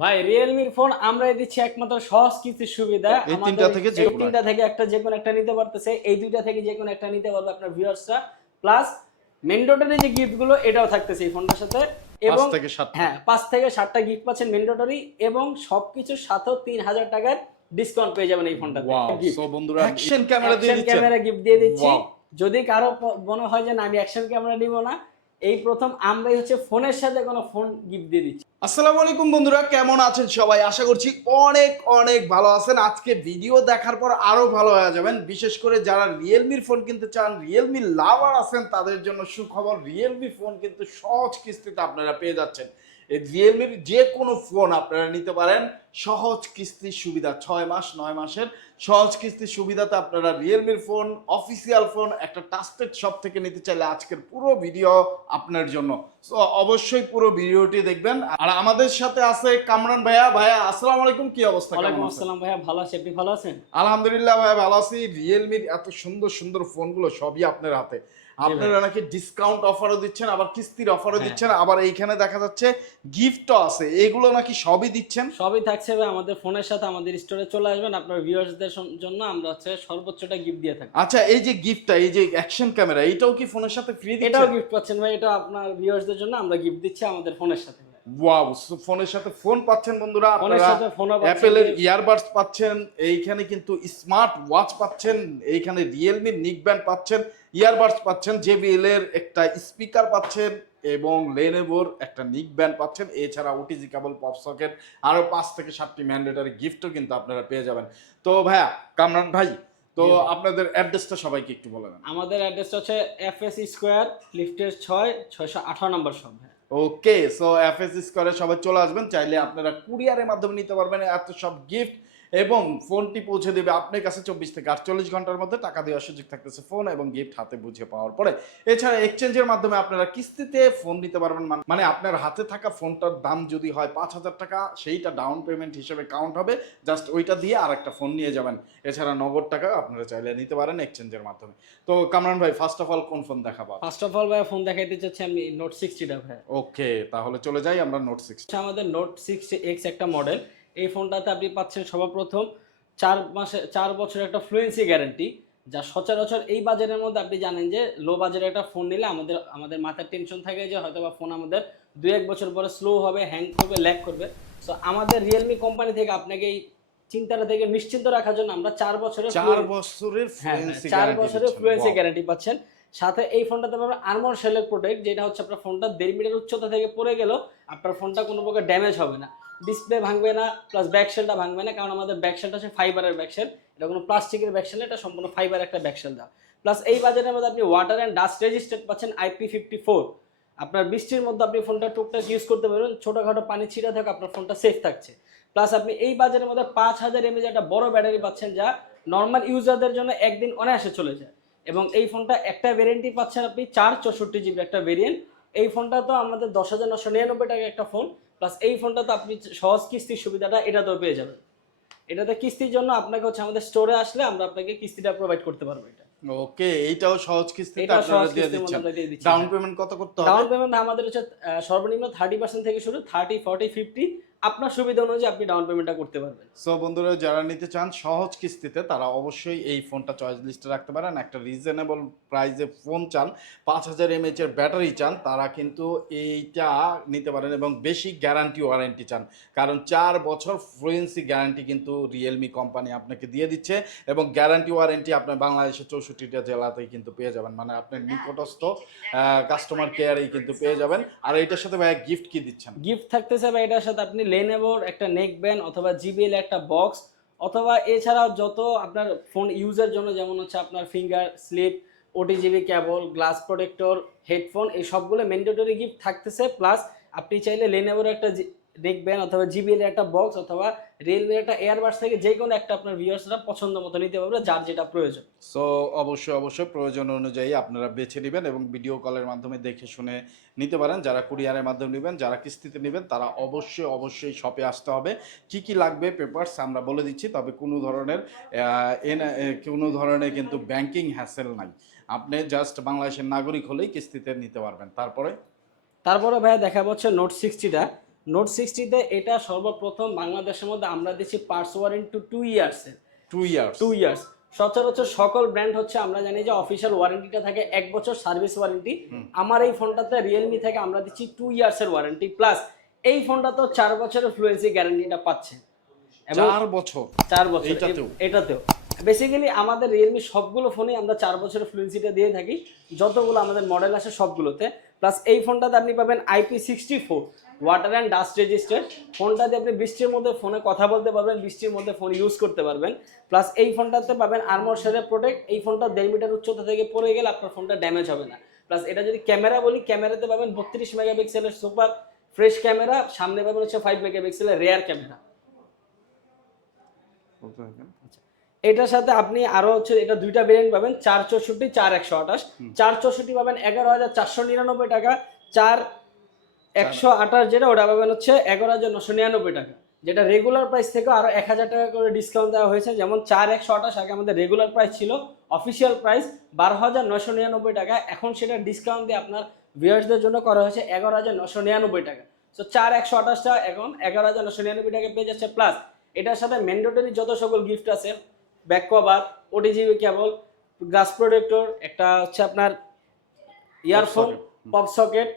ভাই রিয়েলমির ফোন আমরাই দিচ্ছি একমাত্র সহজ কিস্তির সুবিধা। এই তিনটা থেকে যে কোনো তিনটা থেকে একটা যে কোনো একটা নিতে পারতেছে। এই দুইটা থেকে যে কোনো একটা নিতে পারবে আপনার ভিউয়ার্সরা প্লাস মেন্ডোটারি যে গিফটগুলো এটাও থাকতেছে এই ফোনটার সাথে। এবং পাঁচ থেকে সাত হ্যাঁ পাঁচ থেকে সাতটা গিফট পাচ্ছেন মেন মেন্ডোটারি এবং সবকিছুর সাথেও তিন হাজার টাকার ডিসকাউন্ট পেয়ে যাবেন এই ফোনটাতে সো বন্ধুরা অ্যাকশন ক্যামেরা দিয়ে অ্যাকশন ক্যামেরা গিফট দিয়ে দিচ্ছি। যদি কারও মনে হয় যে না আমি অ্যাকশন ক্যামেরা নিব না এই প্রথম আমরাই হচ্ছে ফোনের সাথে কোনো ফোন গিফট দিয়ে দিচ্ছি। আসসালামু আলাইকুম বন্ধুরা, কেমন আছেন সবাই? আশা করছি অনেক অনেক ভালো আছেন। আজকে ভিডিও দেখার পর আরও ভালো হয়ে যাবেন। বিশেষ করে যারা রিয়েলমির ফোন কিনতে চান রিয়েলমি লাভার আছেন, তাদের জন্য সুখবর রিয়েলমি ফোন কিন্তু সহজ কিস্তিতে আপনারা পেয়ে যাচ্ছেন। রিয়েলমির যে কোনো ফোন আপনারা নিতে পারেন। সহজ কিস্তির সুবিধা ছয় মাস নয় মাসের। সহজ কিস্তির সুবিধাতে আপনারা রিয়েলমির ফোন অফিসিয়াল ফোন একটা ট্রাস্টেড শপ থেকে নিতে চাইলে আজকের পুরো ভিডিও আপনার জন্য। সো অবশ্যই পুরো ভিডিওটি দেখবেন। আর আমাদের সাথে আছে কামরান ভাইয়া। ভাইয়া আসসালামু আলাইকুম। কি অবস্থা? ওয়ালাইকুম আসসালাম ভাইয়া ভালো আছি। আপনি ভালো আছেন? আলহামদুলিল্লাহ ভাইয়া ভালো আছি। রিয়েলমির এত সুন্দর সুন্দর ফোনগুলো সবই আপনার হাতে। আপনারা নাকি ডিসকাউন্ট অফারও দিচ্ছেন আবার কিস্তির অফারও হ্যাঁ। দিচ্ছেন আবার এইখানে দেখা যাচ্ছে গিফটও আছে। এগুলো নাকি সবই দিচ্ছেন? সবই থাকছে ভাই আমাদের ফোনের সাথে আমাদের স্টোরে চলে আসবেন আপনার ভিউয়ার্সদের জন্য আমরা হচ্ছে সর্বোচ্চটা গিফট দিয়ে থাকি। আচ্ছা এই যে গিফটটা এই যে অ্যাকশন ক্যামেরা এটাও কি ফোনের সাথে ফ্রি এটাও গিফট পাচ্ছেন ভাই এটা আপনার ভিউয়ার্সদের জন্য আমরা গিফট দিচ্ছি আমাদের ফোনের সাথে। ওয়াও ফোনের সাথে ফোন পাচ্ছেন বন্ধুরা আপনারা। অ্যাপেলের ইয়ারবাডস পাচ্ছেন এইখানে কিন্তু স্মার্ট ওয়াচ পাচ্ছেন এইখানে রিয়েলমির নিক ব্যান্ড পাচ্ছেন ইয়ারবাডস পাচ্ছেন জেবিএল এর একটা স্পিকার পাচ্ছেন এবং লেনেভোর একটা নিক ব্যান্ড পাচ্ছেন এছাড়া ওটিজি কেবল পপ সকেট আরও পাঁচ থেকে সাতটি ম্যান্ডেটারি গিফটও কিন্তু আপনারা পেয়ে যাবেন। তো ভাইয়া কামরান ভাই তো। আপনাদের অ্যাড্রেসটা সবাইকে একটু বলে দেন। আমাদের অ্যাড্রেসটা হচ্ছে এফ এস স্কোয়ার লিফটের ছয় ছয়শো আঠারো নম্বর সব ওকে সো এফএসএস করে সবাই চলে আসবেন, চাইলে আপনারা কুরিয়ারের মাধ্যমে নিতে পারবেন, এত সব গিফট এবং ফোনটি পৌঁছে দেবে আপনার কাছে চব্বিশ থেকে আটচল্লিশ ঘণ্টার মধ্যে। টাকা দেওয়ার সুযোগ থাকতেছে ফোন এবং গিফট হাতে বুঝে পাওয়ার পরে। এছাড়া এক্সচেঞ্জের মাধ্যমে আপনারা কিস্তিতে ফোন নিতে পারবেন। মানে আপনার হাতে থাকা ফোনটার দাম যদি হয় পাঁচ হাজার টাকা সেইটা ডাউন পেমেন্ট হিসেবে কাউন্ট হবে। জাস্ট ওইটা দিয়ে আর একটা ফোন নিয়ে যাবেন। এছাড়া নগদ টাকা আপনারা চাইলে নিতে পারেন এক্সচেঞ্জের মাধ্যমে। তো কামরান ভাই ফার্স্ট অফ অল কোন ফোন দেখাবো? ফার্স্ট অফ অল ভাই ফোন দেখাইতে চাচ্ছি আমি নোট সিক্সটিটা ভাই। ওকে তাহলে চলে যাই আমরা নোট সিক্স আমাদের নোট সিক্স এক্স একটা মডেল এই ফোনটাতে আপনি পাচ্ছেন সর্বপ্রথম চার মাসে চার বছরের একটা ফ্লুয়েন্সি গ্যারান্টি যা সচরাচর এই বাজারের মধ্যে আপনি জানেন যে লো বাজারের একটা ফোন নিলে আমাদের আমাদের মাথার টেনশন থাকে যে হয়তো বা ফোন আমাদের দু এক বছর পরে স্লো হবে হ্যাং করবে ল্যাগ করবে। সো আমাদের রিয়েলমি কোম্পানি থেকে আপনাকে এই চিন্তাটা থেকে নিশ্চিন্ত রাখার জন্য আমরা চার বছরের চার বছরের হ্যাঁ চার বছরের ফ্লুয়েন্সি. গ্যারান্টি পাচ্ছেন। সাথে এই ফোনটাতে পাবেন আর্মর শেলের প্রোডাক্ট যেটা হচ্ছে আপনার ফোনটা দেড় মিটার উচ্চতা থেকে পড়ে গেলেও আপনার ফোনটা কোনো প্রকার ড্যামেজ হবে না। ডিসপ্লে ভাঙবে না প্লাস ব্যাক শেলটা ভাঙবে না কারণ আমাদের ব্যাক শেলটা হচ্ছে ফাইবারের ব্যাক শেল এটা কোনো প্লাস্টিকের ব্যাক শেল না, এটা সম্পূর্ণ ফাইবার একটা ব্যাক শেল দেওয়া। প্লাস এই বাজারের মধ্যে আপনি ওয়াটার অ্যান্ড ডাস্ট রেজিস্ট্রেড পাচ্ছেন আইপি ফিফটি ফোর আপনার বৃষ্টির মধ্যে আপনি ফোনটা টুকটাক ইউজ করতে পারবেন ছোটোখাটো পানি ছিটা থাকে আপনার ফোনটা সেফ থাকছে। প্লাস আপনি এই বাজারের মধ্যে পাঁচ হাজার এমএজ একটা বড় ব্যাটারি পাচ্ছেন যা নর্মাল ইউজারদের জন্য একদিন অনায়াসে চলে যায়। এবং এই ফোনটা একটা ভেরিয়েন্টই পাচ্ছেন আপনি চার চৌষট্টি জিবি একটা ভেরিয়েন্ট এই ফোনটা তো আমাদের দশ হাজার নশো নিরানব্বই টাকা একটা ফোন প্লাস এই ফোনটা তো আপনি সহজ কিস্তির সুবিধাটা এটাতেও পেয়ে যাবেন। এটাতে কিস্তির জন্য আপনাকে হচ্ছে আমাদের স্টোরে আসলে আমরা আপনাকে কিস্তিটা প্রোভাইড করতে পারব এটা। ওকে এইটাও সহজ কিস্তিতে আপনারা দিয়ে দিচ্ছেন। ডাউন পেমেন্ট কত করতে হবে? ডাউন পেমেন্ট আমাদের হচ্ছে সর্বনিম্ন থার্টি পার্সেন্ট থেকে শুরু থার্টি ফর্টি ফিফটি আপনার সুবিধা অনুযায়ী আপনি ডাউন পেমেন্টটা করতে পারবেন। সো বন্ধুরা যারা নিতে চান সহজ কিস্তিতে তারা অবশ্যই এই ফোনটা চয়েস লিস্টে রাখতে পারেন। একটা রিজনেবল প্রাইসে ফোন চান পাঁচ হাজার এমএচ এর ব্যাটারি চান তারা কিন্তু এইটা নিতে পারেন এবং বেশি গ্যারান্টি ওয়ারেন্টি চান। কারণ চার বছর ফ্লুয়েন্সি গ্যারান্টি কিন্তু রিয়েলমি কোম্পানি আপনাকে দিয়ে দিচ্ছে এবং গ্যারান্টি ওয়ারেন্টি আপনার বাংলাদেশের চৌষট্টিটা জেলাতেই কিন্তু পেয়ে যাবেন। মানে আপনার নিকটস্থ কাস্টমার কেয়ারেই কিন্তু পেয়ে যাবেন। আর এটার সাথে ভাই গিফট কি দিচ্ছেন? গিফট থাকতেছে বা এটার সাথে আপনি লেনেভোর, একটা নেক ব্যান্ড অথবা জিবিএল একটা বক্স, অথবা এছাড়াও যত আপনার ফোন ইউজের জন্য যেমন হচ্ছে আপনার finger, slip, OTG, cable, glass protector, headphone, এই সবগুলো ম্যান্ডেটরি গিফট থাকতেছে, প্লাস আপনি চাইলে লেনেভোর একটা ব্যান্ড অথবা জিবিএল একটা বক্স অথবা রেলওয়ে একটা এয়ারবাস থেকে যে কোনো একটা আপনার ভিউয়ার্সরা পছন্দ মতো নিতে পারবে যার যেটা প্রয়োজন। সো অবশ্যই অবশ্যই প্রয়োজন অনুযায়ী আপনারা বেছে নেবেন এবং ভিডিও কলের মাধ্যমে দেখে শুনে নিতে পারেন। যারা কুরিয়ারের মাধ্যমে নেবেন যারা কিস্তিতে নেবেন তারা অবশ্যই অবশ্যই শপে আসতে হবে। কি কি লাগবে পেপারস আমরা বলে দিচ্ছি তবে কোনো ধরনের কোনো ধরনের কিন্তু ব্যাংকিং হ্যাসেল নাই। আপনি জাস্ট বাংলাদেশের নাগরিক হলেই কিস্তিতে নিতে পারবেন। তারপরে? তারপরে ভাইয়া দেখা হচ্ছে নোট সিক্সটিটা নোট সিক্সটিতে এটা সর্বপ্রথম বাংলাদেশের মধ্যে আমরা দিচ্ছি পার্টস ওয়ারেন্টি টু ইয়ার্সের টু ইয়ার্স। Two years. সচরাচর সকল ব্র্যান্ড হচ্ছে আমরা জানি যে অফিসিয়াল ওয়ারেন্টিটা থাকে এক বছর সার্ভিস ওয়ারেন্টি। আমার এই ফোনটাতে রিয়েলমি থেকে আমরা দিচ্ছি টু ইয়ার্সের ওয়ারেন্টি প্লাস এই ফোনটাতেও চার বছরের ফ্লুয়েন্সি গ্যারান্টিটা পাচ্ছে। চার বছর? চার বছর? এটাতেও। বেসিক্যালি আমাদের রিয়েলমি সবগুলো ফোনে আমরা চার বছরের ফ্লুয়েন্সিটা দিয়ে থাকি। যতগুলো আমাদের মডেল আসে সবগুলোতে। প্লাস এই ফোনটাতে আপনি পাবেন IP sixty four water and dust register ফোনটা দিয়ে আপনি বৃষ্টির মধ্যে ফোনে কথা বলতে পারবেন বৃষ্টির মধ্যে ফোন ইউজ করতে পারবেন। প্লাস এই ফোনটাতে পাবেন আর্মর শেলের প্রোটেক্ট এই ফোনটা দেড় মিটার উচ্চতা থেকে পড়ে গেলে আপনার ফোনটা ড্যামেজ হবে না। প্লাস এটা যদি ক্যামেরা বলি ক্যামেরাতে পাবেন বত্রিশ মেগাপিক্সেলের সুপার ফ্রেশ ক্যামেরা সামনে পাবেন হচ্ছে ফাইভ মেগাপিক্সেলের রেয়ার ক্যামেরা এটার সাথে আপনি আরও হচ্ছে এটা দুইটা ভেরিয়েন্ট পাবেন চার চৌষট্টি চার একশো আঠাশ। চার চৌষট্টি পাবেন এগারো হাজার চারশো নিরানব্বই টাকা। চার একশো আঠাশ যেটা ওটা পাবেন হচ্ছে এগারো হাজার নশো নিরানব্বই টাকা। যেটা রেগুলার প্রাইস থেকে আরও এক হাজার টাকা করে ডিসকাউন্ট দেওয়া হয়েছে। যেমন চার একশো আঠাশ আগে আমাদের রেগুলার প্রাইস ছিল অফিসিয়াল প্রাইস বারো হাজার নশো নিরানব্বই টাকা। এখন সেটা ডিসকাউন্ট দিয়ে আপনার ভিউয়ার্সদের জন্য করা হয়েছে এগারো হাজার নশো নিরানব্বই টাকা। সো চার একশো আঠাশটা এখন এগারো হাজার নশো নিরানব্বই টাকা পেয়ে যাচ্ছে। প্লাস এটার সাথে ম্যান্ডেটরি যত সকল গিফট আছে back cover OTG cable glass protector একটা হচ্ছে আপনার earphone pop socket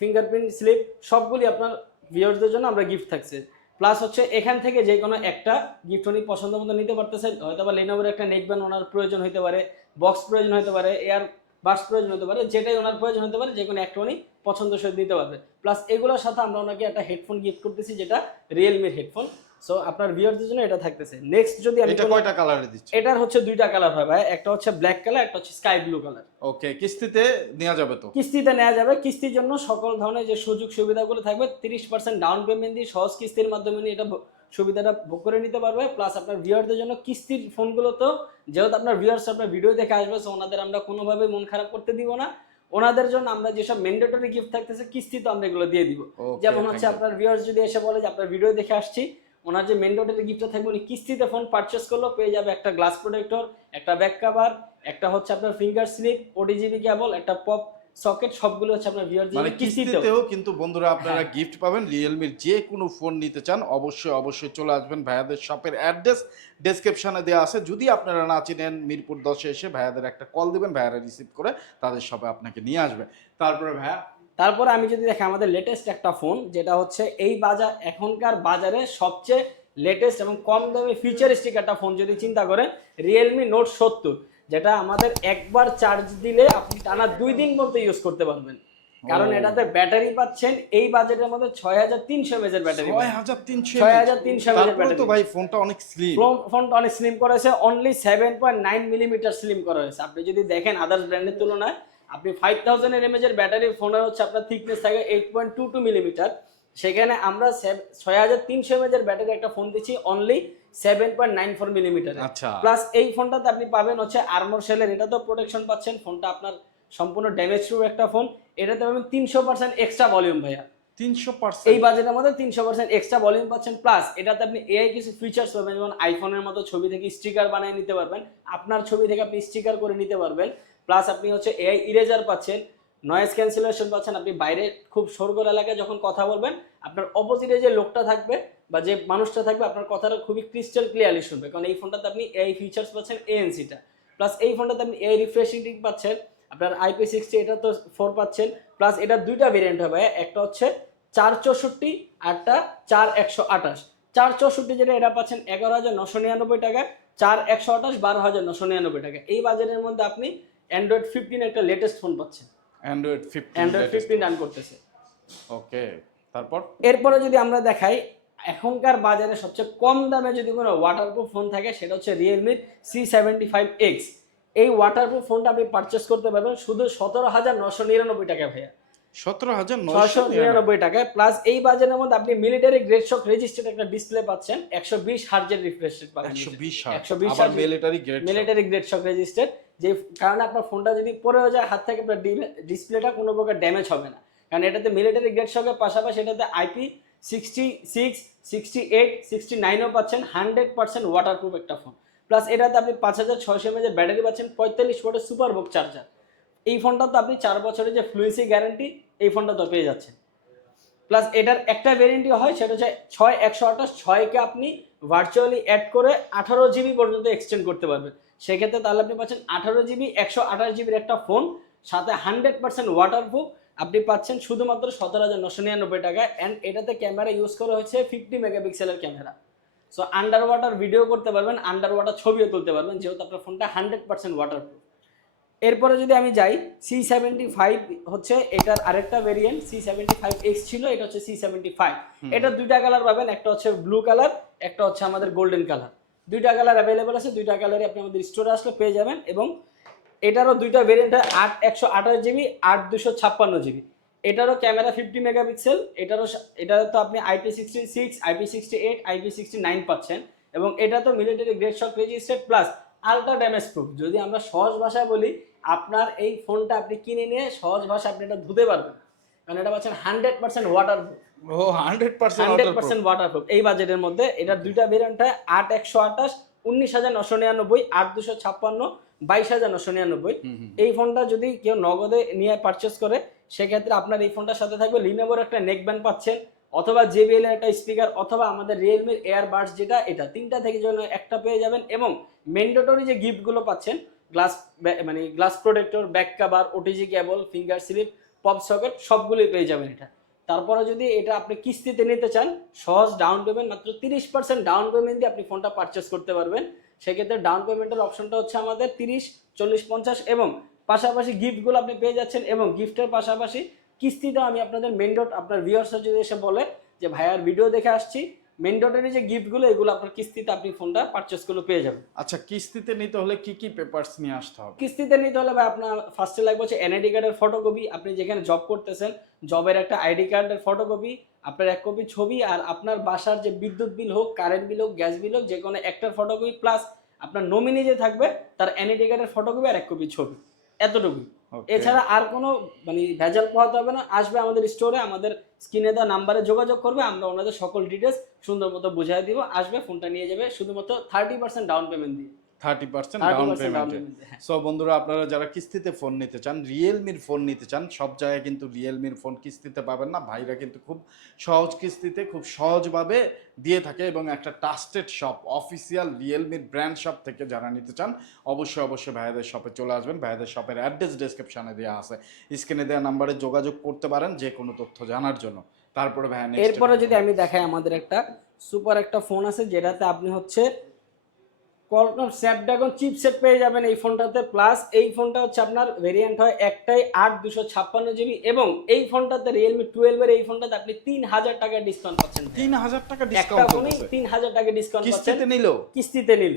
fingerprint slip সবগুলি আপনার ভিউয়ার্সদের জন্য আমরা গিফট থাকছে। প্লাস হচ্ছে এখান থেকে যে কোনো একটা গিফট উনি পছন্দ মতো নিতে পারতেছেন হয়তো বা লেনোভের একটা নেকব্যান্ড ওনার প্রয়োজন হতে পারে বক্স প্রয়োজন হতে পারে এয়ার বাস প্রয়োজন হতে পারে, যেটাই ওনার প্রয়োজন হতে পারে, যে কোনো একটা উনি পছন্দ সহিত দিতে পারবে। প্লাস এগুলোর সাথে আমরা ওনাকে একটা হেডফোন গিফট করতেছি, যেটা রিয়েলমির হেডফোন সো আপনার ভিউয়ারদের জন্য এটা থাকতেছে। নেক্সট যদি আমি এটা কয়টা কালারে দিচ্ছে এটার হচ্ছে দুইটা কালার হয় ভাই। একটা হচ্ছে ব্ল্যাক কালার একটা হচ্ছে স্কাই ব্লু কালার ওকে কিস্তিতে নেওয়া যাবে তো? কিস্তিতে নেওয়া যাবে। কিস্তির জন্য সকল ধরনের যে সুযোগ সুবিধাগুলো থাকবে তিরিশ পার্সেন্ট ডাউন পেমেন্ট দিয়ে সহজ কিস্তির মাধ্যমে নিয়ে এটা সুবিধাটা ভোগ করে নিতে পারবে। প্লাস আপনার ভিউয়ারদের জন্য কিস্তির ফোনগুলো তো যেহেতু আপনার ভিউয়ার্স আপনার ভিডিও দেখে আসবে সো ওনাদের আমরা কোনোভাবে মন খারাপ করতে দিব না। ওনাদের জন্য আমরা যেসব ম্যান্ডেটরি গিফট থাকতেছে কিস্তি তো আমরা এগুলো দিয়ে দিব। যেমন হচ্ছে আপনার ভিউয়ার্স যদি এসে বলে যে আপনার ভিডিও দেখে আসছি। ওনার যে ম্যান্ডেটরি গিফটটা থাকবে উনি কিস্তিতে ফোন পারচেস করল পেয়ে যাবে একটা গ্লাস প্রোটেক্টর একটা ব্যাক কভার একটা হচ্ছে আপনার ফিঙ্গার স্লিপ ওডিজিবি কেবল একটা পপ সকেট সবগুলো হচ্ছে আপনার ভিউয়ার্স মানে কিস্তিতেও। কিন্তু বন্ধুরা আপনারা হ্যাঁ। গিফট পাবেন রিয়েলমির যে কোনো ফোন নিতে চান অবশ্যই অবশ্যই চলে আসবেন ভাইয়াদের শপের অ্যাড্রেস ডেসক্রিপশনে দেওয়া আছে। যদি আপনারা না চিনেন মিরপুর দশে এসে ভাইয়াদের একটা কল দিবেন ভাইয়ারা রিসিভ করে তাদের শপে আপনাকে নিয়ে আসবে। তারপরে ভাইয়া তারপর আমি যদি দেখি আমাদের লেটেস্ট একটা ফোন যেটা হচ্ছে এই বাজার এখনকার বাজারে সবচেয়ে লেটেস্ট এবং কম দামে ফিচারিস্টিক একটা ফোন যদি চিন্তা করেন রিয়েলমি নোট সত্তর যেটা আমাদের একবার চার্জ দিলে আপনি টানা দুই দিন মতো ইউজ করতে পারবেন। কারণ এটাতে ব্যাটারি পাচ্ছেন এই বাজেটের মধ্যে ছয় হাজার তিনশো এমএজের ব্যাটারি ছয় হাজার তিনশো ছয় হাজার তিনশো এমএজের ব্যাটারি ভাই ফোনটা অনেক স্লিম ফোনটা অনেক স্লিম করা হয়েছে only seven point nine millimetre slim করা হয়েছে। আপনি যদি দেখেন আদার্স ব্র্যান্ডের তুলনায় আপনি ফাইভ থাউজেন্ড এমএজ এর ব্যাটারি ফোনের হচ্ছে আপনার থিকনেস থাকে eight point two two millimetre সেখানে আমরা ছয় হাজার তিনশো এমএজের ব্যাটারি একটা ফোন দিচ্ছি only seven point nine four millimetre আচ্ছা। প্লাস এই ফোনটাতে আপনি পাবেন হচ্ছে আর্মর সেলের এটা তো প্রোটেকশন পাচ্ছেন। ফোনটা আপনার সম্পূর্ণ ড্যামেজ প্রুফ একটা ফোন এটাতে পাবেন তিনশো পার্সেন্ট এক্সট্রা ভলিউম ভাইয়া। তিনশো এই বাজেটের মধ্যে তিনশো পার্সেন্ট এক্সট্রা ভলিউম পাচ্ছেন প্লাস এটাতে আপনি এআই কিছু ফিচার্স পাবেন, যেমন আইফোনের মতো ছবি থেকে স্টিকার বানিয়ে নিতে পারবেন, আপনার ছবি থেকে আপনি স্টিকার করে নিতে পারবেন প্লাস আপনি হচ্ছে এআই ইরেজার পাচ্ছেন নয়েজ ক্যান্সেলেশন পাচ্ছেন, আপনি বাইরে খুব সরগোল এলাকায় যখন কথা বলবেন, আপনার অপোজিটে যে লোকটা থাকবে বা যে মানুষটা থাকবে, আপনার কথাটা খুবই ক্রিস্টাল ক্লিয়ারলি শুনবে, কারণ এই ফোনটাতে আপনি এআই ফিচার্স পাচ্ছেন এএনসিটা প্লাস এই ফোনটাতে আপনি এআই রিফ্রেশিং পাচ্ছেন, আপনার আইপি সিক্সটি এটা তো ফোর পাচ্ছেন প্লাস এটা দুইটা ভেরিয়েন্ট হবে, একটা হচ্ছে চার চৌষট্টি আরটা চার একশো আঠাশ। চার চৌষট্টি যেটা এটা পাচ্ছেন এগারো হাজার নশো নিরানব্বই টাকা চার একশো আঠাশ বারো হাজার নশো নিরানব্বই টাকা। এই বাজারের মধ্যে আপনি অ্যান্ড্রয়েড ফিফটিন একটা লেটেস্ট ফোন পাচ্ছেন। Android fifteen Android fifteen run করতেছে। ওকে তারপর? এরপরে যদি আমরা দেখাই এখনকার বাজারে সবচেয়ে কম দামে যদি কোনো ওয়াটারপ্রুফ ফোন থাকে সেটা হচ্ছে রিয়েলমির সি সেভেন্টি ফাইভ এক্স এই ওয়াটারপ্রুফ ফোনটা আপনি পারচেস করতে পারবেন শুধু সতেরো হাজার নশো নিরানব্বই টাকা ভাইয়া। সতেরো হাজার ছয়শো নয়শো নিরানব্বই টাকায়। প্লাস এই বাজারের মধ্যে আপনি মিলিটারি গ্রেড শক রেজিস্টার্ড একটা ডিসপ্লে পাচ্ছেন। একশো বিশ হার্জের রিফ্রেশ রেট পাবেন একশো বিশ 120 আবার military grade military grade shock register যে কারণে আপনার ফোনটা যদি পড়েও যায় হাত থেকে আপনার ডিসপ্লেটা কোনো প্রকার ড্যামেজ হবে না। কারণ এটাতে মিলিটারি গ্রেড শকের পাশাপাশি এটাতে IP sixty six sixty eight sixty নাইনও পাচ্ছেন। হান্ড্রেড পার্সেন্ট ওয়াটারপ্রুফ একটা ফোন প্লাস এটাতে আপনি পাঁচ হাজার ছয়শো এমএজের ব্যাটারি পাচ্ছেন। পঁয়তাল্লিশ ওয়াটের সুপার বুক চার্জার এই ফোনটা তো আপনি চার বছরের যে ফ্লুয়েন্সি গ্যারেন্টি এই ফোনটা তো পেয়ে যাচ্ছেন। প্লাস এটার একটা ভেরিয়েন্টই হয়, সেটা হচ্ছে ছয় একশো আঠাশ, ছয়কে আপনি ভার্চুয়ালি অ্যাড করে আঠারো জিবি পর্যন্ত এক্সটেন্ড করতে পারবেন। সেক্ষেত্রে তাহলে আপনি পাচ্ছেন আঠারো জিবি একশো আঠাশ জিবির একটা ফোন সাথে হান্ড্রেড পার্সেন্ট ওয়াটারপ্রুফ আপনি পাচ্ছেন শুধুমাত্র সতেরো হাজার নশো নিরানব্বই টাকা। অ্যান্ড এটাতে ক্যামেরা ইউজ করা হয়েছে ফিফটি মেগাপিক্সেলের camera so under water video করতে পারবেন আন্ডার ওয়াটার ছবিও তুলতে পারবেন, যেহেতু আপনার ফোনটা হান্ড্রেড পার্সেন্ট ওয়াটারপ্রুফ এরপরে যদি আমি যাই সি সেভেন্টি ফাইভ হচ্ছে এটার আরেকটা variant C seventy five X ছিল এটা হচ্ছে সি সেভেন্টি ফাইভ এটা দুইটা কালার পাবেন একটা হচ্ছে ব্লু কালার একটা হচ্ছে আমাদের গোল্ডেন কালার দুইটা কালার অ্যাভেলেবেল আছে দুইটা কালারই আপনি আমাদের স্টোরে আসলে পেয়ে যাবেন এবং এটারও দুইটা ভেরিয়েন্ট হয় আট একশো আঠাশ জিবি আট দুশো ছাপ্পান্ন জিবি এটারও ক্যামেরা ফিফটি মেগাপিক্সেল এটারও এটা তো আপনি IP sixty six IP sixty eight IP sixty nine পাচ্ছেন এবং এটা তো military grade shock registered plus ultra damage proof যদি আমরা সহজ ভাষায় বলি আপনার এই ফোনটা আপনি কিনে নিয়ে সহজ ভাষায় আপনি এটা ধুতে পারবেন। কারণ এটা পাচ্ছেন হান্ড্রেড পার্সেন্ট ওয়াটার ও হান্ড্রেড হান্ড্রেড পার্সেন্ট ওয়াটারপ্রুফ এই বাজেটের মধ্যে এটার দুইটা ভেরিয়েন্ট হয় আট একশো আঠাশ উনিশ হাজার নশো নিরানব্বই আট দুশো ছাপ্পান্ন বাইশ হাজার নশো নিরানব্বই। এই ফোনটা যদি কেউ নগদে নিয়ে পারচেস করে সেক্ষেত্রে আপনার এই ফোনটার সাথে থাকবে লিনোভোর একটা নেক ব্যান্ড পাচ্ছেন অথবা জেবিএল এর একটা স্পিকার অথবা আমাদের রিয়েলমির এয়ার বাডস যেটা এটা। তিনটা থেকে যেন একটা পেয়ে যাবেন এবং ম্যান্ডেটরি যে গিফটগুলো পাচ্ছেন গ্লাস মানে glass protector, back cover OTG cable finger slip pop socket সবগুলোই পেয়ে যাবেন এটা। তারপরে যদি এটা আপনি কিস্তিতে নিতে চান, সহজ ডাউন পেমেন্ট মাত্র তিরিশ পার্সেন্ট ডাউন পেমেন্ট দিয়ে আপনি ফোনটা পারচেস করতে পারবেন। সেক্ষেত্রে ডাউন পেমেন্টের অপশনটা হচ্ছে আমাদের তিরিশ, চল্লিশ, পঞ্চাশ এবং পাশাপাশি গিফটগুলো আপনি পেয়ে যাচ্ছেন এবং গিফটের পাশাপাশি কিস্তিটাও আমি আপনাদের মেন ডট আপনার ভিউয়ার্সরা যদি এসে বলে যে ভাইয়ার ভিডিও দেখে আসছি। মেন ডটের যে গিফটগুলো এগুলো আপনার কিস্তিতে আপনি ফোনটা পারচেস করে পেয়ে যাবেন। আচ্ছা কিস্তিতে নিতে হলে কি কি পেপারস নিয়ে আসতে হবে? কিস্তিতে নিতে হলে ভাই আপনার ফার্স্টে লাগবে হচ্ছে এনআইডি কার্ডের ফটোকপি আপনি যেখানে জব করতেছেন জবের একটা আইডি কার্ডের ফটোকপি আপনার এক কপি ছবি আর আপনার বাসার যে বিদ্যুৎ বিল হোক কারেন্ট বিল হোক গ্যাস বিল হোক যে কোনো একটার ফটোকপি প্লাস আপনার নমিনি যে থাকবে তার এনআইডি কার্ডের ফটোকপি আর এক কপি ছবি। এতটুকুই. এছাড়া আর কোনো মানে ভেজাল পোহাতে হবে না। আসবে আমাদের স্টোরে আমাদের স্ক্রিনে দেওয়া নাম্বারে যোগাযোগ করবে, আমরা ওনাদের সকল ডিটেলস সুন্দর মতো বুঝাই দিব। আসবে ফোনটা নিয়ে যাবে, শুধুমাত্র থার্টি পার্সেন্ট ডাউন পেমেন্ট দিয়ে। থার্টি পার্সেন্ট ডাউন পেমেন্টে সো বন্ধুরা আপনারা যারা কিস্তিতে ফোন নিতে চান রিয়েলমির ফোন নিতে চান সব জায়গায় কিন্তু রিয়েলমির ফোন কিস্তিতে পাবেন না। ভাইরা কিন্তু খুব সহজ কিস্তিতে খুব সহজভাবে দিয়ে থাকে এবং একটা ট্রাস্টেড শপ অফিসিয়াল রিয়েলমির ব্র্যান্ড শপ থেকে যারা নিতে চান অবশ্যই অবশ্যই ভাইয়াদের শপে চলে আসবেন। ভাইয়াদের শপের অ্যাড্রেস ডেসক্রিপশনে দেওয়া আছে। স্ক্রিনে দেওয়া নাম্বারে যোগাযোগ করতে পারেন যে কোনো তথ্য জানার জন্য। তারপরে ভাইয়া এরপরে যদি আমি দেখাই আমাদের একটা সুপার একটা ফোন আছে যেটাতে আপনি হচ্ছে কলকম স্ন্যাপড্রাগন চিপসেট পেয়ে যাবেন এই ফোনটাতে প্লাস এই ফোনটা হচ্ছে আপনার ভেরিয়েন্ট হয় একটাই আট দুশো ছাপ্পান্ন জিবি এবং এই ফোনটাতে রিয়েলমি টুয়েলভের এই ফোনটাতে আপনি তিন হাজার টাকা ডিসকাউন্ট পাচ্ছেন তিন হাজার টাকা একটা ডিসকাউন্ট ফোনেই তিন হাজার টাকা ডিসকাউন্ট কিস্তিতে নিলেও কিস্তিতে নিল।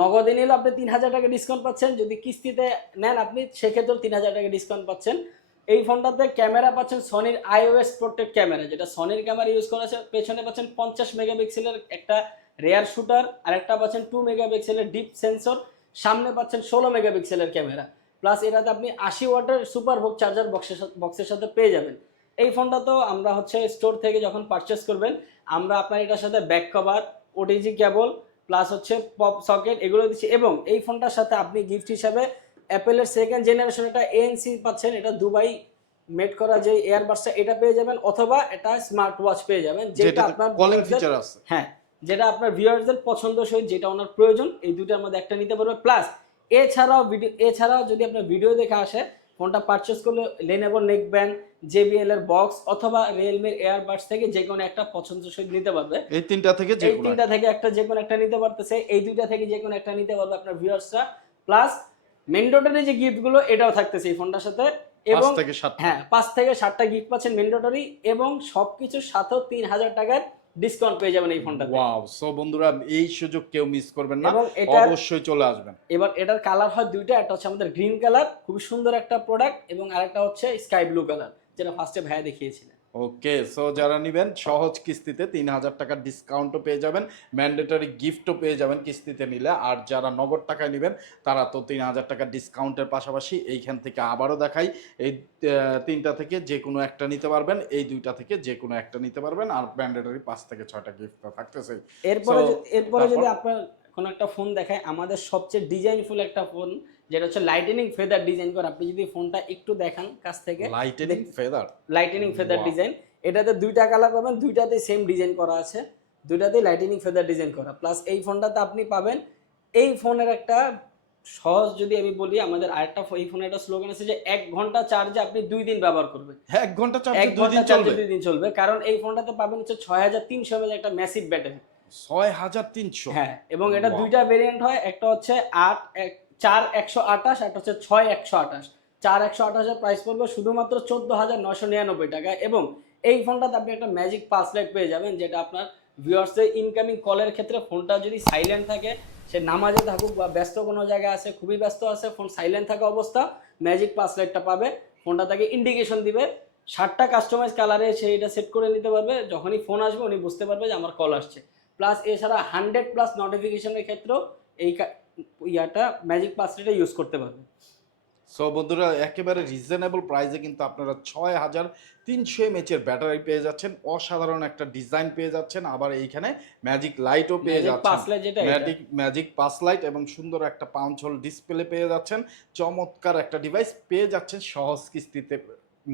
নগদে নিলে আপনি তিন হাজার টাকা ডিসকাউন্ট পাচ্ছেন। যদি কিস্তিতে নেন আপনি সেক্ষেত্রেও তিন হাজার টাকা ডিসকাউন্ট পাচ্ছেন। এই ফোনটাতে ক্যামেরা পাচ্ছেন সনির আইওএস প্রোটেক্ট ক্যামেরা যেটা সনির ক্যামেরা ইউজ করা পেছনে পাচ্ছেন পঞ্চাশ মেগাপিক্সেলের একটা রেয়ার শুটার আর একটা পাচ্ছেন টু মেগাপিক্সেলের ডিপ সেন্সর সামনে পাচ্ছেন ষোলো মেগাপিক্সেলের ক্যামেরা। প্লাস এটাতে আপনি আশি ওয়াটের সুপার হোক চার্জার বক্সের সাথে বক্সের সাথে পেয়ে যাবেন। এই ফোনটা তো আমরা হচ্ছে স্টোর থেকে যখন পারচেস করবেন আমরা আপনার এটার সাথে back cover OTG cable plus হচ্ছে পপ সকেট এগুলো দিচ্ছি। এবং এই ফোনটার সাথে আপনি গিফট হিসাবে অ্যাপেলের সেকেন্ড জেনারেশন এটা এএনসি পাচ্ছেন এটা দুবাই মেড করা যে এয়ারবাসটা এটা পেয়ে যাবেন অথবা এটা স্মার্ট ওয়াচ পেয়ে যাবেন যেটা যেটা আপনার কলিং ফিচার আছে। হ্যাঁ যেটা আপনার ভিউয়ার্সদের পছন্দসই যেটা ওনার প্রয়োজন এই দুটার মধ্যে একটা নিতে পারবে। প্লাস এছাড়াও ভিডিও এছাড়াও যদি আপনার ভিডিও দেখে আসে ফোনটা পারচেস করলে লেনেভো নেক ব্যান্ড জেবিএল এর বক্স অথবা রিয়েলমির এয়ারবাডস থেকে যে কোনো একটা পছন্দসই নিতে পারবে। এই তিনটা থেকে যে কোনো তিনটা থেকে একটা যে কোনো একটা নিতে পারতেছে। এই দুইটা থেকে যে কোনো একটা নিতে পারবে আপনার ভিউয়ার্সরা প্লাস মেন্ডোটারি যে গিফটগুলো এটাও থাকতেছে এই ফোনটার সাথে। এবং হ্যাঁ পাঁচ থেকে সাতটা গিফট পাচ্ছেন মেন্ডোটারি এবং সবকিছুর সাথেও তিন হাজার টাকার ডিসকাউন্ট পেয়ে যাবেন এই ফোনটা ওয়াও সো বন্ধুরা এই সুযোগ কেউ মিস করবেন না। অবশ্যই চলে আসবেন। এবার এটার কালার হয় দুইটা একটা হচ্ছে আমাদের গ্রিন কালার খুব সুন্দর একটা প্রোডাক্ট এবং আরেকটা হচ্ছে স্কাই ব্লু কালার যেটা ফার্স্টে ভাইয়া দেখিয়েছিলেন। ওকে সো যারা নিবেন সহজ কিস্তিতে তিন হাজার টাকার ডিসকাউন্টও পেয়ে যাবেন ম্যান্ডেটরি গিফটও পেয়ে যাবেন কিস্তিতে নিলে। আর যারা নগদ টাকায় নেবেন তারা তো তিন হাজার টাকার ডিসকাউন্টের পাশাপাশি এইখান থেকে আবারও দেখাই। এই তিনটা থেকে যে কোনো একটা নিতে পারবেন এই দুইটা থেকে যে কোনো একটা নিতে পারবেন আর ম্যান্ডেটরি পাঁচ থেকে ছয়টা গিফট থাকতেছে। এরপরে এরপরে যদি আপনার কোনো একটা ফোন দেখায় আমাদের সবচেয়ে ডিজাইনফুল একটা ফোন যেটা হচ্ছে লাইটেনিং ফেদার ডিজাইন করে। আপনি যদি ফোনটা একটু দেখান কাছ থেকে lightning feather lightning feather design এটাতে দুইটা কালার পাবেন দুইটাতেই সেম ডিজাইন করা আছে। দুইটাতেই লাইটেনিং ফেদার ডিজাইন করা। প্লাস এই ফোনটাতে আপনি পাবেন এই ফোনের একটা সহজ যদি আমি বলি আমাদের আরেকটা এই ফোনের একটা স্লোগান আছে যে এক ঘণ্টা চার্জে আপনি দুই দিন ব্যবহার করবেন। এক ঘণ্টা চার্জে এক ঘণ্টা দিন চার্জে চলবে? দুই দিন চলবে। কারণ এই ফোনটাতে পাবেন হচ্ছে ছয় হাজার তিনশো একটা ম্যাসিভ ব্যাটারি ছয় হাজার তিনশো? হ্যাঁ এবং এটা দুইটা ভেরিয়েন্ট হয়। একটা হচ্ছে আট এক চার একশো আঠাশ, একটা হচ্ছে ছয় একশো আঠাশ। চার একশো আঠাশের প্রাইস পড়বে শুধুমাত্র চোদ্দ হাজার নশো নিরানব্বই টাকা এবং এই ফোনটাতে আপনি একটা ম্যাজিক পাস লাইট পেয়ে যাবেন, যেটা আপনার ভিউয়ার্সের ইনকামিং কলের ক্ষেত্রে ফোনটা যদি সাইলেন্ট থাকে, সে নামাজে থাকুক বা ব্যস্ত কোনো জায়গায় আছে, খুবই ব্যস্ত আছে ফোন সাইলেন্ট থাকা অবস্থা ম্যাজিক পাস লাইটটা পাবে ফোনটা তাকে ইন্ডিকেশন দিবে। ষাটটা কাস্টমাইজ কালারে সে এটা সেট করে নিতে পারবে, যখনই ফোন আসবে উনি বুঝতে পারবে যে আমার কল আসছে। প্লাস এছাড়া হান্ড্রেড প্লাস নোটিফিকেশনের ক্ষেত্রেও এই ইয়াটা ম্যাজিক পাসটা ইউজ করতে পারবে। সো বন্ধুরা একেবারে রিজনেবল প্রাইসে কিন্তু আপনারা ছয় হাজার তিনশো এমএচের ব্যাটারি পেয়ে যাচ্ছেন। অসাধারণ একটা ডিজাইন পেয়ে যাচ্ছেন। আবার এইখানে ম্যাজিক লাইটও পেয়ে যাচ্ছেন। ম্যাজিক ম্যাজিক পাস লাইট এবং সুন্দর একটা পাউন্স হোল ডিসপ্লে পেয়ে যাচ্ছেন। চমৎকার একটা ডিভাইস পেয়ে যাচ্ছেন সহজ কিস্তিতে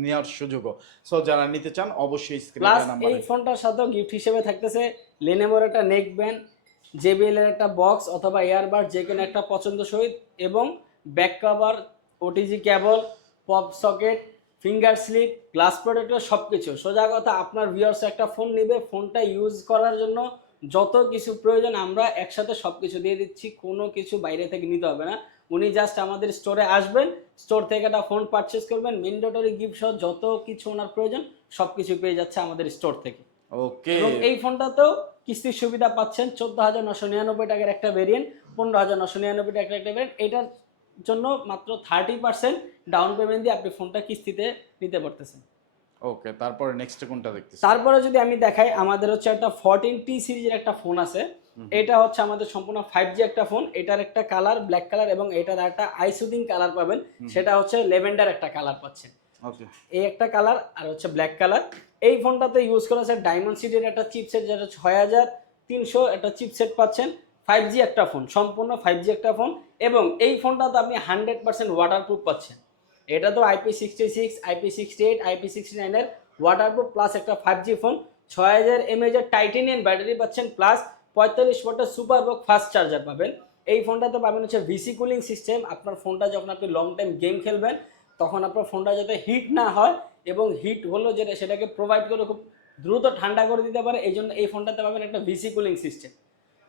নেওয়ার সুযোগও। সো যারা নিতে চান অবশ্যই স্ক্রিনে এই ফোনটার সাথেও গিফট হিসেবে থাকতেছে লেনেভোর একটা নেক ব্যান্ড জেবিএল এর একটা বক্স অথবা এয়ারবাড যে কোনো একটা পছন্দ সহিত এবং back cover OTG cable pop socket finger slip glass protector সব কিছু সোজা কথা আপনার ভিউয়ার্স একটা ফোন নেবে ফোনটা ইউজ করার জন্য যত কিছু প্রয়োজন আমরা একসাথে সব কিছু দিয়ে দিচ্ছি কোনো কিছু বাইরে থেকে নিতে হবে না। উনি জাস্ট আমাদের স্টোরে আসবেন স্টোর থেকে একটা ফোন পারচেস করবেন মেন্ডেটরি গিফট সহ যত কিছু ওনার প্রয়োজন সব কিছু পেয়ে যাচ্ছে আমাদের স্টোর থেকে। ওকে এবং এই ফোনটাতেও কিস্তির সুবিধা পাচ্ছেন চোদ্দ হাজার নশো নিরানব্বই টাকার একটা ভেরিয়েন্ট পনেরো হাজার নশো নিরানব্বই টাকার একটা ভেরিয়েন্ট এটার জন্য মাত্র থার্টি পার্সেন্ট ডাউন পেমেন্ট দিয়ে আপনি ফোনটা কিস্তিতে নিতে পারতেছেন। ওকে তারপরে নেক্সট কোনটা দেখতেছি তারপরে যদি আমি দেখাই আমাদের হচ্ছে একটা ফোরটিন টি সিরিজের একটা ফোন আছে। এটা হচ্ছে আমাদের সম্পূর্ণ ফাইভ জি একটা ফোন এটার একটা কালার ব্ল্যাক কালার এবং এটার একটা আইসুদিং কালার পাবেন। সেটা হচ্ছে লেভেন্ডার একটা কালার পাচ্ছেন। এই একটা কালার আর হচ্ছে ব্ল্যাক কালার এই ফোনটাতে ইউজ করা আছে ডায়মন্ড সিটির একটা চিপসেট যেটা ছয় হাজার তিনশো একটা চিপসেট পাচ্ছেন। ফাইভ জি একটা ফোন সম্পূর্ণ ফাইভ জি একটা ফোন এবং এই ফোনটাতে আপনি হান্ড্রেড পার্সেন্ট ওয়াটারপ্রুফ পাচ্ছেন। এটা তো IP sixty six IP sixty eight IP sixty নাইনের ওয়াটারপ্রুফ প্লাস একটা ফাইভ জি ফোন ছয় হাজার এমএজের টাইটেনিয়াম ব্যাটারি পাচ্ছেন প্লাস পঁয়তাল্লিশ ওয়াটের সুপার বক ফাস্ট চার্জার পাবেন। এই ফোনটাতে পাবেন হচ্ছে ভিসি কুলিং সিস্টেম আপনার ফোনটা যখন আপনি লং টাইম গেম খেলবেন তখন আপনার ফোনটা যাতে হিট না হয় এবং হিট হলো যেটা সেটাকে প্রোভাইড করে খুব দ্রুত ঠান্ডা করে দিতে পারে এই জন্য এই ফোনটাতে পাবেন একটা ভিসি কুলিং সিস্টেম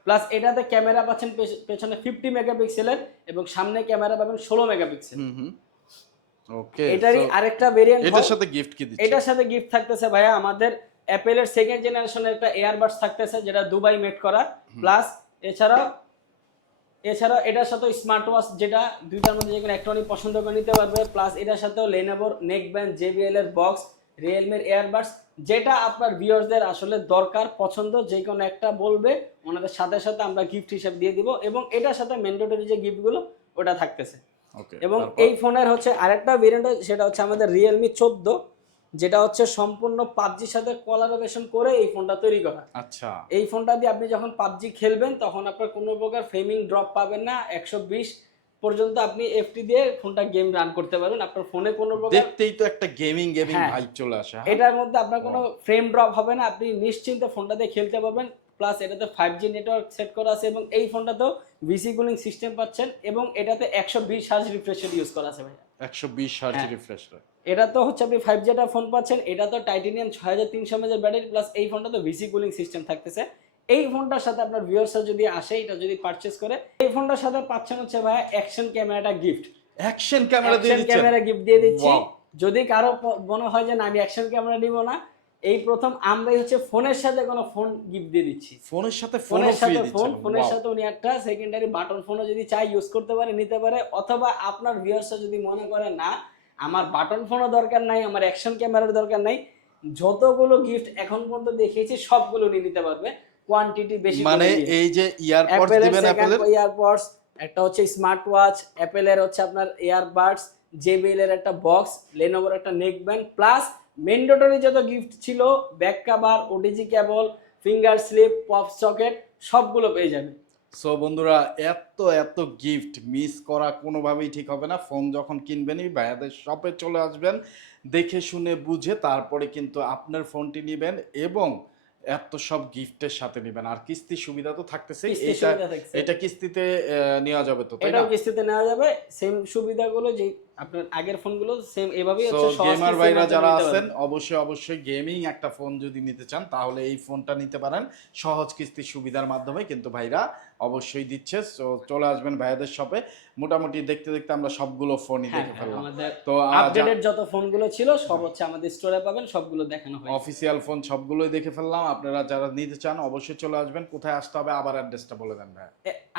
প্লাস এটাতে ক্যামেরা পাচ্ছেন পেছনে ফিফটি মেগাপিক্সেলের এবং সামনে ক্যামেরা পাবেন ষোলো মেগাপিক্সেল ওকে এটারই আরেকটা ভেরিয়েন্ট এটার সাথে গিফট কি দিচ্ছে? এটার সাথে গিফট থাকতেছে ভাইয়া আমাদের অ্যাপেলের সেকেন্ড জেনারেশনের একটা এয়ারবাডস থাকতেছে যেটা দুবাই মেড করা। প্লাস এছাড়াও এছাড়াও এটার সাথে স্মার্ট ওয়াচ যেটা দুইটার মধ্যে যে কোনো একটা উনি পছন্দ করে নিতে পারবে প্লাস এটার সাথেও লেনোভোর নেক ব্যান্ড জেবিএল এর বক্স রিয়েলমির এয়ারবাডস যেটা আপনার ভিউয়ার্সদের আসলে দরকার পছন্দ যে কোনো একটা বলবে ওনাদের সাথে সাথে আমরা গিফট হিসেবে দিয়ে দিব এবং এটার সাথে ম্যান্ডেটরি যে গিফটগুলো ওটা থাকতেছে। এবং এই ফোনের হচ্ছে আরেকটা ভেরিয়েন্ট সেটা হচ্ছে আমাদের রিয়েলমি চোদ্দ। যেটা হচ্ছে সম্পূর্ণ পাবজির সাথে কোলাবোরেশন করে এই ফোনটা তৈরি করা। আচ্ছা। এই ফোনটা দিয়ে আপনি যখন পাবজি খেলবেন তখন আপনার কোনো প্রকার ফ্রেমিং ড্রপ পাবেন না। একশো বিশ পর্যন্ত আপনি এফটি দিয়ে ফোনটা গেম রান করতে পারবেন। আপনার ফোনে কোনো প্রকার দেখতেই তো একটা গেমিং গেমিং। ভাইব চলে আসে হ্যাঁ? এটার মধ্যে আপনার কোনো ফ্রেম ড্রপ হবে না। আপনি নিশ্চিন্তে ফোনটা দিয়ে খেলতে পারবেন। প্লাস এটাতে ফাইভ জি নেটওয়ার্ক সেট করা আছে এবং এই ফোনটাতেও ভিসি কুলিং সিস্টেম পাচ্ছেন এবং এটাতে একশো বিশ হার্জ রিফ্রেশের ইউজ করা আছে ভাই একশো বিশ হার্জ রিফ্রেশ রেট এটা তো হচ্ছে আপনি ফাইভ জিটা ফোন পাচ্ছেন এটা তো টাইটেনিয়াম ছয় হাজার তিনশো ব্যাটারি প্লাস এই ফোনটা তো ভিসি কুলিং সিস্টেম থাকতেছে। এই ফোনটার সাথে আপনার ভিউয়ার্সরা যদি আসে এটা যদি পারচেস করে এই ফোনটার সাথে পাচ্ছেন হচ্ছে ভাই অ্যাকশন ক্যামেরাটা গিফট অ্যাকশন ক্যামেরা দিয়ে দিচ্ছি ক্যামেরা গিফট দিয়ে দিচ্ছি। যদি কারও মনে হয় যে না আমি অ্যাকশন ক্যামেরা নিব না এই প্রথম আমরাই হচ্ছে ফোনের সাথে কোনো ফোন গিফট দিয়ে দিচ্ছি। ফোনের সাথে ফোনের সাথে ফোন ফোনের সাথে উনি একটা সেকেন্ডারি বাটন ফোনও যদি চাই ইউজ করতে পারে নিতে পারে অথবা আপনার ভিউয়ার্সরা যদি মনে করে না আমার বাটন ফোনও দরকার নাই আমার অ্যাকশন ক্যামেরার দরকার নাই যতগুলো গিফট এখন পর্যন্ত দেখিয়েছি সবগুলো উনি নিতে পারবে। কোয়ান্টিটি বেশি মানে এই যে ইয়ারপডস দিবেন অ্যাপেলের ইয়ারপডস একটা হচ্ছে স্মার্ট ওয়াচ অ্যাপেলের হচ্ছে আপনার ইয়ারবাডস জেবিএল এর একটা বক্স লেনোভোর একটা নেক ব্যান্ড প্লাস মেন্ডেটরি যত গিফট ছিল back cover OTG cable finger slip pop socket সবগুলো পেয়ে যাবে। সো বন্ধুরা এত এত গিফট মিস করা কোনোভাবেই ঠিক হবে না। ফোন যখন কিনবেনই ভাইয়াদের শপে চলে আসবেন দেখে শুনে বুঝে তারপরে কিন্তু আপনার ফোনটি নেবেন এবং এত সব গিফটের সাথে নেবেন। আর কিস্তি সুবিধা তো থাকতেছে এটা এটা কিস্তিতে নেওয়া যাবে তো তাই না? কিস্তিতে নেওয়া যাবে। সেম সুবিধাগুলো যে আপনার আগের ফোনগুলো সেম এভাবেই হচ্ছে গেমার ভাইরা যারা আছেন অবশ্যই অবশ্যই গেমিং একটা ফোন যদি নিতে চান তাহলে এই ফোনটা নিতে পারেন। সহজ কিস্তির সুবিধার মাধ্যমে কিন্তু ভাইরা অবশ্যই দিচ্ছে। সো চলে আসবেন ভাইয়াদের শপে মোটামুটি দেখতে দেখতে আমরা সবগুলো ফোনই হ্যাঁ, দেখে হ্যাঁ, ফেললাম। তো আপডেটেড যত ফোনগুলো ছিল সব হচ্ছে আমাদের স্টোরে পাবেন সবগুলো দেখানো হয় অফিসিয়াল ফোন সবগুলোই দেখে ফেললাম। আপনারা যারা নিতে চান অবশ্যই চলে আসবেন। কোথায় আসতে হবে আবার অ্যাড্রেসটা বলে দেন ভাই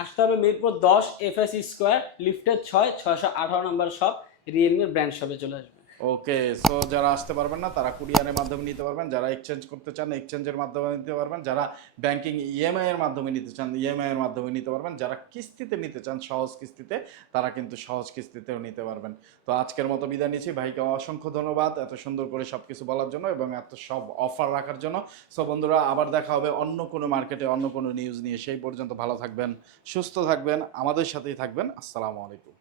আসতে হবে মিরপুর দশ এফএসি স্কোয়ার লিফটের ছয় ছয়শো আঠারো নম্বর শপ রিয়েলমির ব্র্যান্ড শপে চলে আসবে। ওকে সো যারা আসতে পারবেন না, তারা কুরিয়ারের মাধ্যমে নিতে পারবেন। যারা এক্সচেঞ্জ করতে চান এক্সচেঞ্জের মাধ্যমে নিতে পারবেন। যারা ব্যাংকিং ইএমআই এর মাধ্যমে নিতে চান ইএমআই এর মাধ্যমে নিতে পারবেন। যারা কিস্তিতে নিতে চান, সহজ কিস্তিতে, তারা কিন্তু সহজ কিস্তিতেও নিতে পারবেন। তো আজকের মতো বিদায় নিচ্ছি। ভাইকে অসংখ্য ধন্যবাদ এত সুন্দর করে সব কিছু বলার জন্য এবং এত সব অফার রাখার জন্য। সো বন্ধুরা, আবার দেখা হবে অন্য কোনো মার্কেটে অন্য কোনো নিউজ নিয়ে। সেই পর্যন্ত ভালো থাকবেন, সুস্থ থাকবেন, আমাদের সাথেই থাকবেন। আসসালামু আলাইকুম।